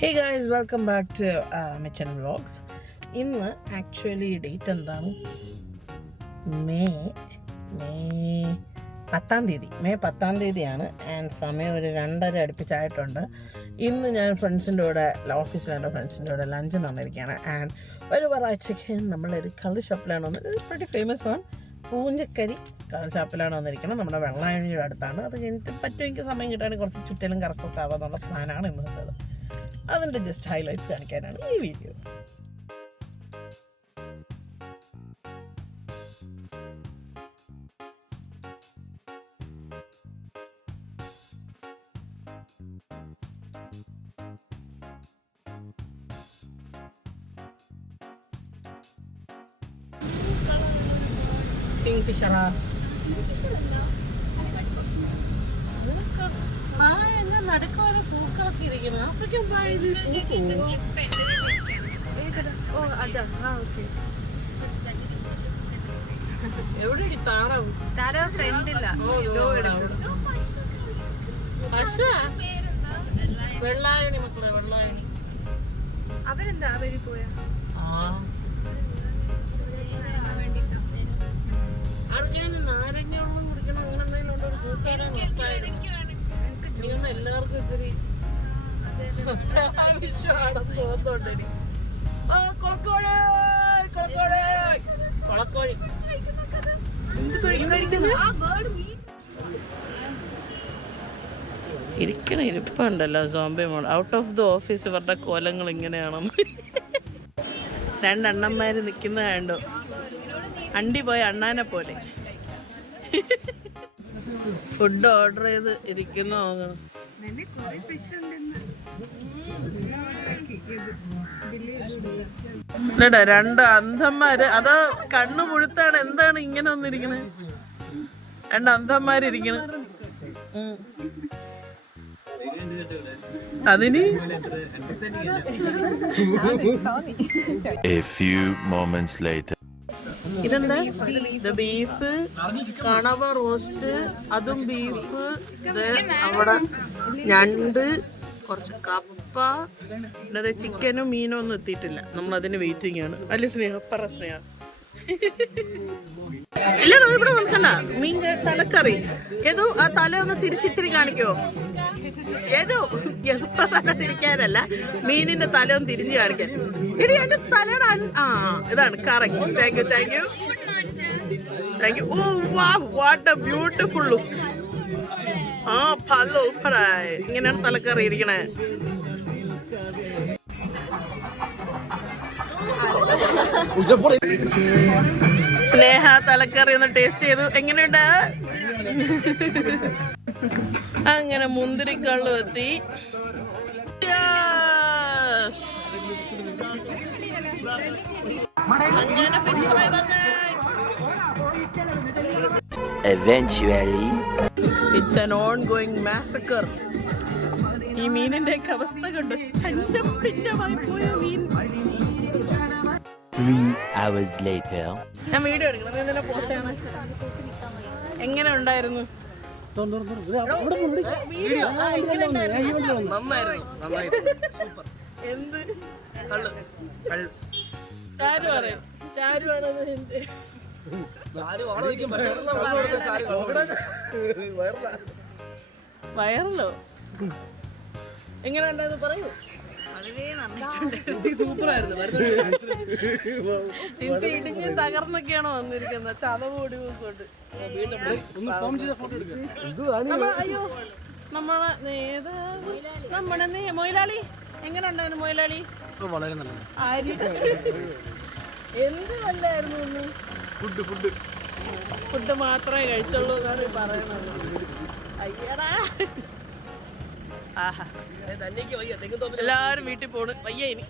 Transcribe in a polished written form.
Hey guys, welcome back to മിച്ചൻ vlogs. ഇന്ന് actually date എന്താണ്? മെയ് 10 തീയതിയാണ്. ആൻഡ് സമയം ഒരു 2:30 അടുപ്പിച്ചായിട്ടുണ്ട്. ഇന്ന് ഞാൻ ഫ്രണ്ട്സിൻ്റെ കൂടെ ഓഫീസിലെ ഫ്രണ്ട്സിൻ്റെ കൂടെ ലഞ്ച് തന്നിരിക്കുകയാണ്. ആൻഡ് ഒരു ഒരാഴ്ചയ്ക്ക് നമ്മളൊരു കള്ള് ഷോപ്പിലാണ് വന്നത്. വെരി ഫേമസ് ആണ്, പൂഞ്ചക്കരി കള്ള് ഷോപ്പിലാണ് വന്നിരിക്കുന്നത്. നമ്മുടെ വെള്ളായണിയുടെ അടുത്താണ്. അത് കഴിഞ്ഞിട്ട് പറ്റുമെങ്കിൽ സമയം കിട്ടുകയാണെങ്കിൽ കുറച്ച് ചുറ്റലും കറക്കൊക്കെ ആവാന്നുള്ള പ്ലാനാണ് ഇന്ന് വന്നത്. അതിൻ്റെ ജസ്റ്റ് ഹൈലൈറ്റ്സ് കാണിക്കാനാണ് ഈ വീഡിയോ. കിങ് ഫിഷറാ എന്നാ നടുക്കോലെ പൂക്കളൊക്കെ ഇരിക്കണം. ആഫ്രിക്കൻ പായലിൽ എവിടെ താറാവ് ഫ്രണ്ടില്ല. വെള്ളായണി മക്കളെ, വെള്ളായണി. അവരെന്താ അവര് പോയാ നാരങ്ങ വെള്ളം കുടിക്കണം, അങ്ങനെ എന്തെങ്കിലും ഉണ്ടോ? ഒരു ജ്യൂസ് നിർത്തായിരുന്നു. എല്ലാവർക്കും ഇച്ചിരി ആവശ്യമാണെന്ന് തോന്നുന്നുണ്ട് എനിക്ക്. കൊളക്കോഴി ഇരിക്കണ ഇരിപ്പുണ്ടല്ലോ. സോംബി മോൾ ഔട്ട് ഓഫ് ദ ഓഫീസ്. ഇവരുടെ കോലങ്ങൾ ഇങ്ങനെയാണെന്ന്. രണ്ടെണ്ണന്മാര് നിൽക്കുന്ന കണ്ടോ? അണ്ടി പോയ അണ്ണാനെ പോലെ. ഫുഡ് ഓർഡർ ചെയ്ത് ഇരിക്കുന്ന നോക്കണം. ഇല്ലടാ, രണ്ട് അന്ധന്മാര്. അത് കണ്ണു മുഴുത്താണ്. എന്താണ് ഇങ്ങനെ വന്നിരിക്കണേ? രണ്ട് അന്ധന്മാരിരിക്കണ്. അതിന് A few moments later. ഇതെന്താ? ഇത് ബീഫ്, കണവ റോസ്റ്റ്, അതും ബീഫ്. ഇത് അവിടെ ഞണ്ട്, കുറച്ച് കപ്പ, പിന്നെ ചിക്കനും മീനും ഒന്നും എത്തിയിട്ടില്ല. നമ്മളതിന് വെയിറ്റിംഗ് ആണ്. അല്ല സ്നേഹ, പറ സ്നേഹ. ഇല്ലടാ, ഇവിടെ നോക്കണ്ട. മീൻ തലക്കറി. ഏതോ ആ തല ഒന്ന് തിരിച്ചിച്ചിരി കാണിക്കോ? ഏതോ എപ്പ തല തിരിക്കാനല്ല, മീനിന്റെ തല ഒന്ന് തിരിഞ്ഞ് കാണിക്കാൻ. എടി എന്റെ തലയുടെ ഇതാണ് correct. Thank you, thank you, thank you. Oh wow, what a beautiful look. പല്ലോ ഫ്രൈ. ഇങ്ങനെയാണ് തലക്കറി ഇരിക്കണേ. സ്നേഹ തലക്കറി ഒന്ന് ടേസ്റ്റ് ചെയ്തു. എങ്ങനെയുണ്ട്? അങ്ങനെ മുന്തിരിക്കള്ളു എത്തി. Eventually, it's an ongoing massacre. ഈ മീനിന്റെ ഒക്കെ അവസ്ഥ കണ്ടു. ചന്നപ്പിന്നമായി പോയ മീൻ. 3 hours later. ഞാൻ വീഡിയോ എടുക്കണം. എന്തെല്ലാം പോസ്റ്റാണ്. എങ്ങനെ ഉണ്ടായിരുന്നു? എന്ത് ചാരു പറയും? ചാരുവാണത്. എന്ത് വയറല്ലോ? എങ്ങനെ ഉണ്ടായിരുന്നു പറയൂ. ഇടിഞ്ഞ് തകർന്നൊക്കെയാണോ വന്നിരിക്കുന്നത്? ചതവ് ഒടിവുകൊണ്ട്. അയ്യോ, നമ്മുടെ മൊയിലാളി എങ്ങനെ ഉണ്ടായിരുന്നു? മൊയിലാളി വളരെ നല്ലത്. എന്ത് നല്ലായിരുന്നു? ഒന്ന് ഫുഡ് മാത്രമേ കഴിച്ചുള്ളൂ എന്നാണ് പറയണത്. അയ്യടാ, ആഹാ, എല്ലാരും വീട്ടിൽ പോണ്. വയ്യ ഇനി.